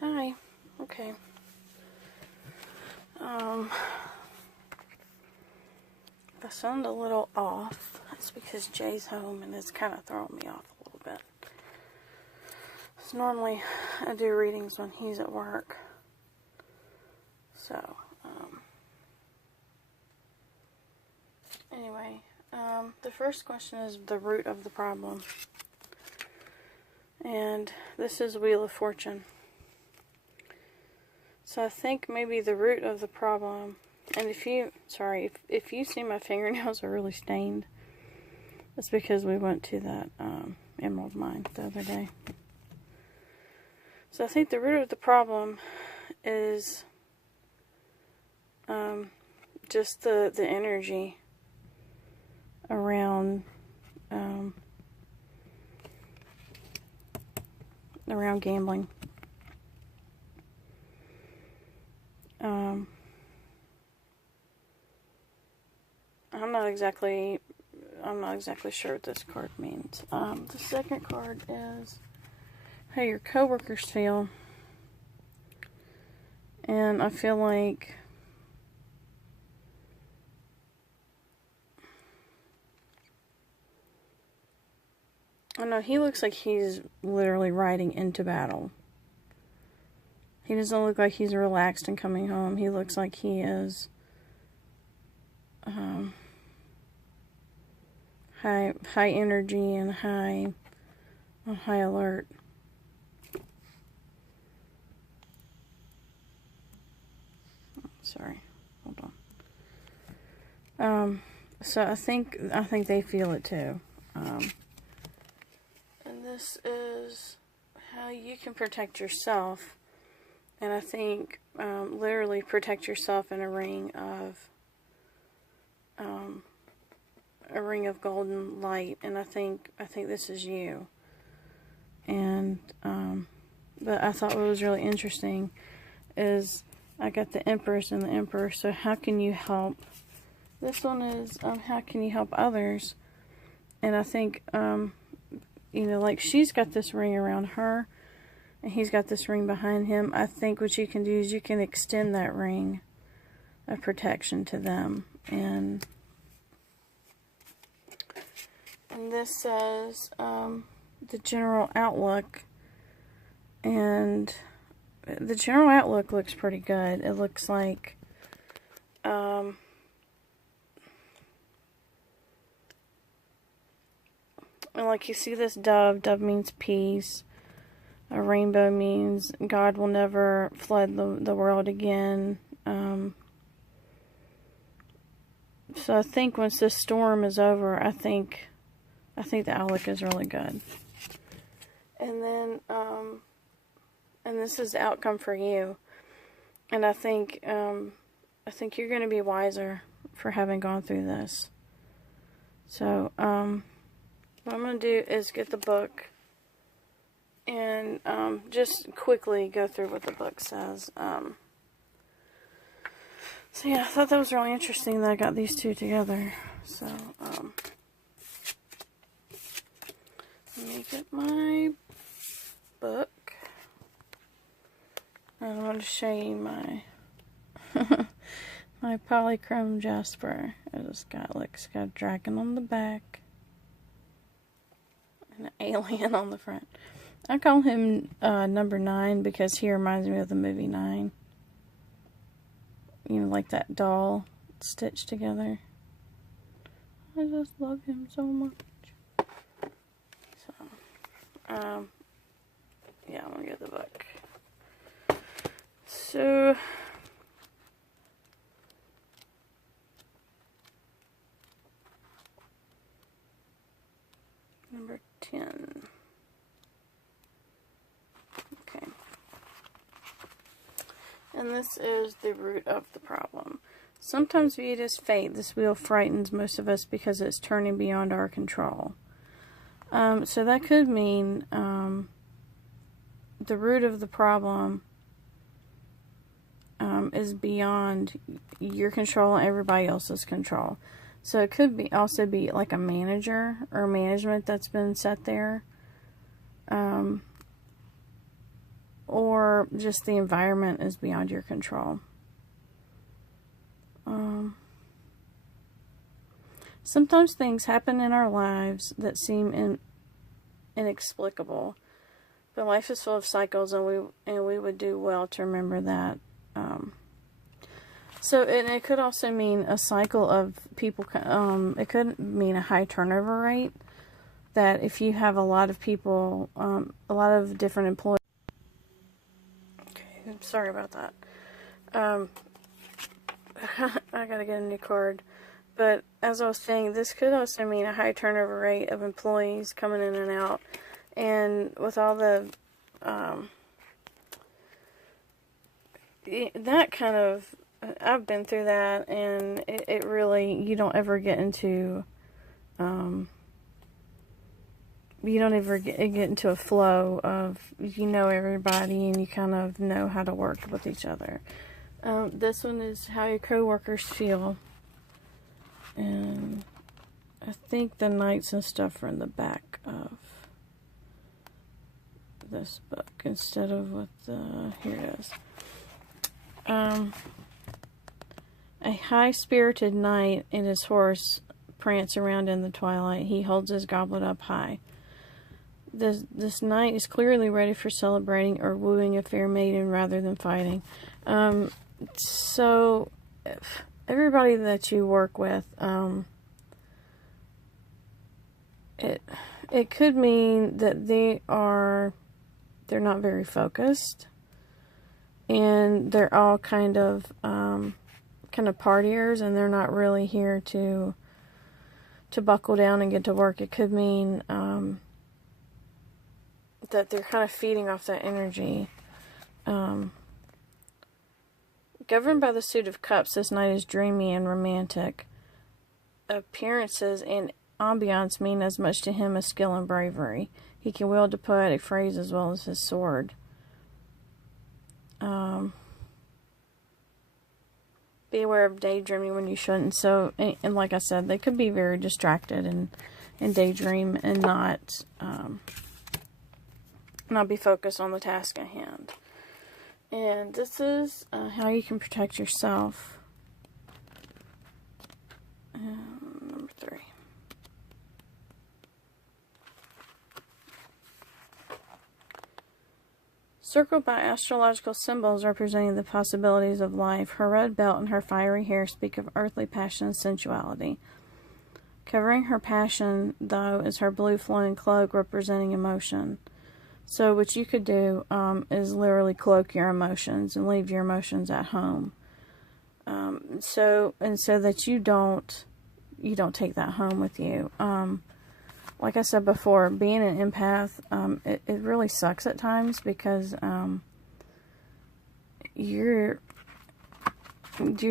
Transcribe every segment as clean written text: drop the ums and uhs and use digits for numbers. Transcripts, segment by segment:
Hi. Okay. If I sound a little off, that's because Jay's home and it's kind of throwing me off a little bit. So normally I do readings when he's at work. So, anyway, the first question is the root of the problem. And this is Wheel of Fortune. So I think maybe the root of the problem, and if you see my fingernails are really stained, it's because we went to that emerald mine the other day. So I think the root of the problem is just the energy around gambling. I'm not exactly sure what this card means. The second card is how your coworkers feel. And I feel like I don't know, he looks like he's literally riding into battle. He doesn't look like he's relaxed and coming home. He looks like he is high energy and high alert. Sorry, hold on. So I think they feel it too. And this is how you can protect yourself. And I think literally protect yourself in a ring of golden light. And I think this is you. And but I thought what was really interesting is I got the Empress and the Emperor. So how can you help? This one is how can you help others? And I think like she's got this ring around her. And he's got this ring behind him. I think what you can do is you can extend that ring of protection to them. And this says the general outlook. And the general outlook looks pretty good. It looks like like you see this dove. Dove means peace. A rainbow means God will never flood the world again. So I think once this storm is over, I think the outlook is really good. And then, and this is the outcome for you. And I think you're going to be wiser for having gone through this. So, what I'm going to do is get the book. And just quickly go through what the book says. So yeah, I thought that was really interesting that I got these two together. So, let me get my book. And I want to show you my my polychrome jasper. It's got a dragon on the back and an alien on the front. I call him number 9 because he reminds me of the movie 9. You know, like that doll stitched together. I just love him so much. So, yeah, I'm gonna get the book. So, number 10. And this is the root of the problem. Sometimes viewed as fate, this wheel frightens most of us because it's turning beyond our control. So that could mean the root of the problem is beyond your control and everybody else's control. So it could also be like a manager or management that's been set there. or just the environment is beyond your control. Sometimes things happen in our lives that seem inexplicable, but life is full of cycles, and we would do well to remember that. So it could also mean a cycle of people. It could mean a high turnover rate. That if you have a lot of people, a lot of different employees. Okay, I'm sorry about that. I gotta get a new card. But as I was saying, this could also mean a high turnover rate of employees coming in and out. And with all the, that kind of, I've been through that, and it really, you don't ever get into, you don't ever get into a flow of, you know everybody, and you kind of know how to work with each other. This one is how your coworkers feel. And I think the nights and stuff are in the back of this book instead of with the, here it is. A high-spirited knight and his horse prance around in the twilight. He holds his goblet up high. This knight is clearly ready for celebrating or wooing a fair maiden rather than fighting. So, everybody that you work with, it could mean that they're not very focused, and they're all kind of partiers, and they're not really here to buckle down and get to work. It could mean that they're kind of feeding off that energy. Governed by the Suit of Cups, this night is dreamy and romantic. Appearances and ambiance mean as much to him as skill and bravery. He can wield a poetic phrase as well as his sword. Be aware of daydreaming when you shouldn't. So, and like I said, they could be very distracted and daydream and not be focused on the task at hand. And this is how you can protect yourself. Number 3. Circled by astrological symbols representing the possibilities of life, her red belt and her fiery hair speak of earthly passion and sensuality. Covering her passion, though, is her blue flowing cloak representing emotion. So what you could do is literally cloak your emotions and leave your emotions at home. So that you don't take that home with you. Like I said before, being an empath, it really sucks at times because you're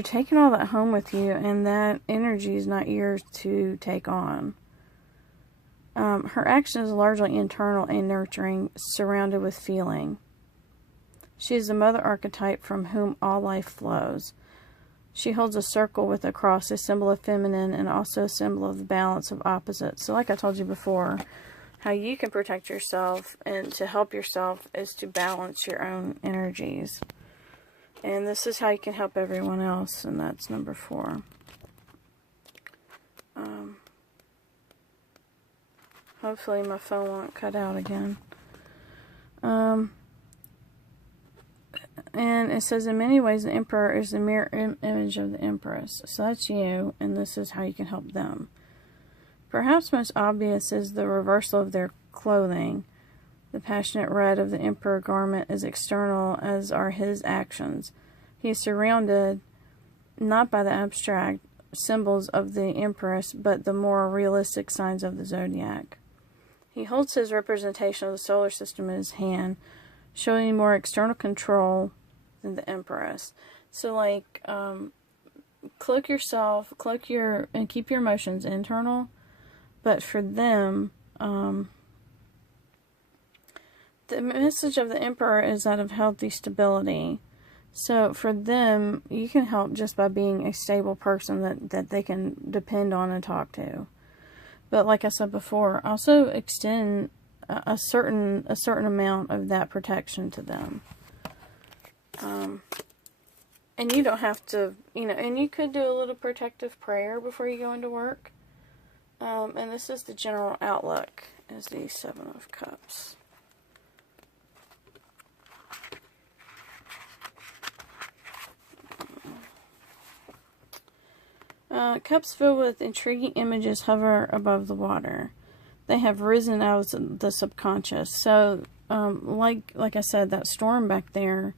taking all that home with you, and that energy is not yours to take on. Her action is largely internal and nurturing, surrounded with feeling. She is the mother archetype from whom all life flows. She holds a circle with a cross, a symbol of feminine, and also a symbol of the balance of opposites. So like I told you before, how you can protect yourself and to help yourself is to balance your own energies. And this is how you can help everyone else, and that's number 4. Hopefully my phone won't cut out again. And it says, in many ways, the Emperor is the mirror image of the Empress. So that's you, and this is how you can help them. Perhaps most obvious is the reversal of their clothing. The passionate red of the Emperor garment is external, as are his actions. He is surrounded not by the abstract symbols of the Empress, but the more realistic signs of the zodiac. He holds his representation of the solar system in his hand, showing more external control than the Empress. So, like, cloak yourself, and keep your emotions internal. But for them, the message of the Emperor is that of healthy stability. So for them, you can help just by being a stable person that they can depend on and talk to. But like I said before, also extend a certain amount of that protection to them. And you don't have to, and you could do a little protective prayer before you go into work. And this is the general outlook, is the Seven of Cups. Cups filled with intriguing images hover above the water. They have risen out of the subconscious. So, like I said, that storm back there,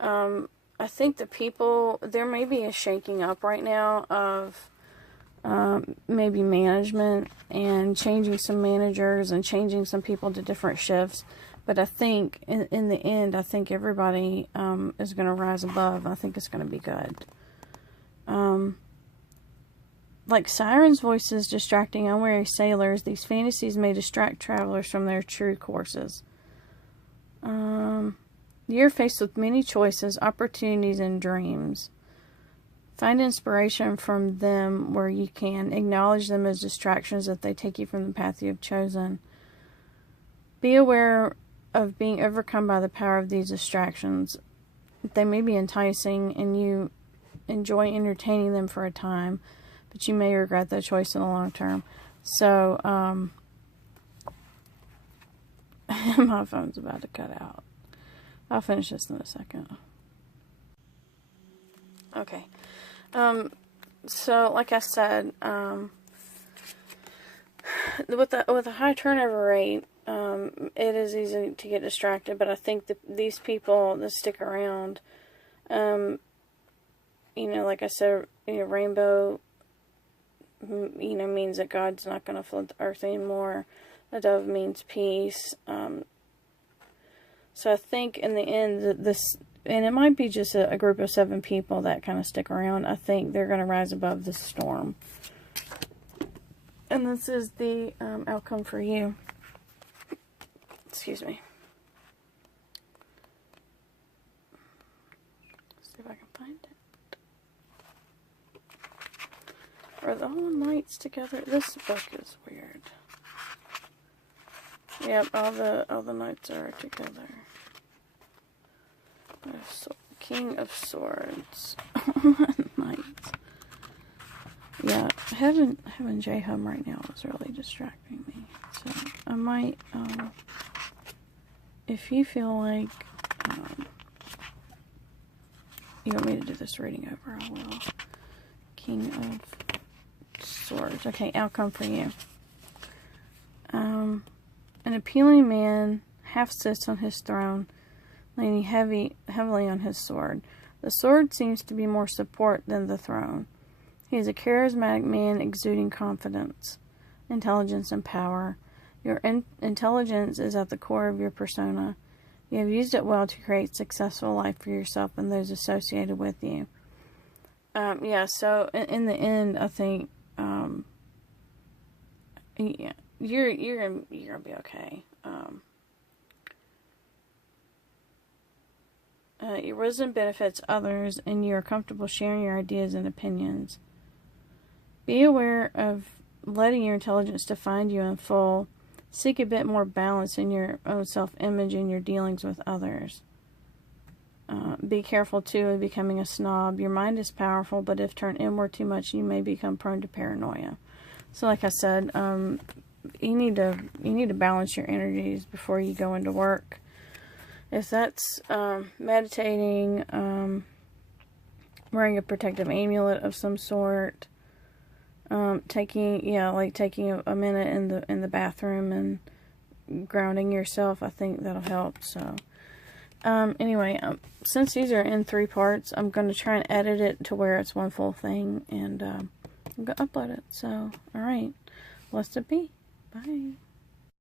I think the people, there may be a shaking up right now of maybe management and changing some managers and changing some people to different shifts. But I think in the end, I think everybody is going to rise above. I think it's going to be good. Like sirens' voices distracting unwary sailors, these fantasies may distract travelers from their true courses. You're faced with many choices, opportunities, and dreams. Find inspiration from them where you can. Acknowledge them as distractions if they take you from the path you have chosen. Be aware of being overcome by the power of these distractions. They may be enticing and you enjoy entertaining them for a time, but you may regret that choice in the long term. So, my phone's about to cut out. I'll finish this in a second. Okay. So, like I said, with a high turnover rate, it is easy to get distracted, but I think that these people that stick around, like I said, rainbow, means that God's not going to flood the earth anymore. A dove means peace. So I think in the end, this, and it might be just a group of 7 people that kind of stick around. I think they're going to rise above this storm. And this is the outcome for you. Excuse me. Let's see if I can find it. Are all the knights together? This book is weird. Yep, all the knights are together. So, King of Swords. Knights. Yeah, having J home right now is really distracting me. So I might, if you feel like you want me to do this reading over, I will. King of Swords. Okay, outcome for you. An appealing man half sits on his throne, leaning heavily on his sword. The sword seems to be more support than the throne. He is a charismatic man exuding confidence, intelligence, and power. Your intelligence is at the core of your persona. You have used it well to create a successful life for yourself and those associated with you. Yeah, so in the end, I think yeah, you're gonna be okay. Your wisdom benefits others, and you are comfortable sharing your ideas and opinions. Be aware of letting your intelligence define you in full. Seek a bit more balance in your own self-image and your dealings with others. Be careful, too, of becoming a snob. Your mind is powerful, but if turned inward too much, you may become prone to paranoia. So, like I said, you need to balance your energies before you go into work. If that's meditating, wearing a protective amulet of some sort, taking a minute in the bathroom and grounding yourself, I think that'll help. So, anyway, since these are in 3 parts, I'm going to try and edit it to where it's one full thing, and I'm going to upload it. So, alright, blessed be. Bye.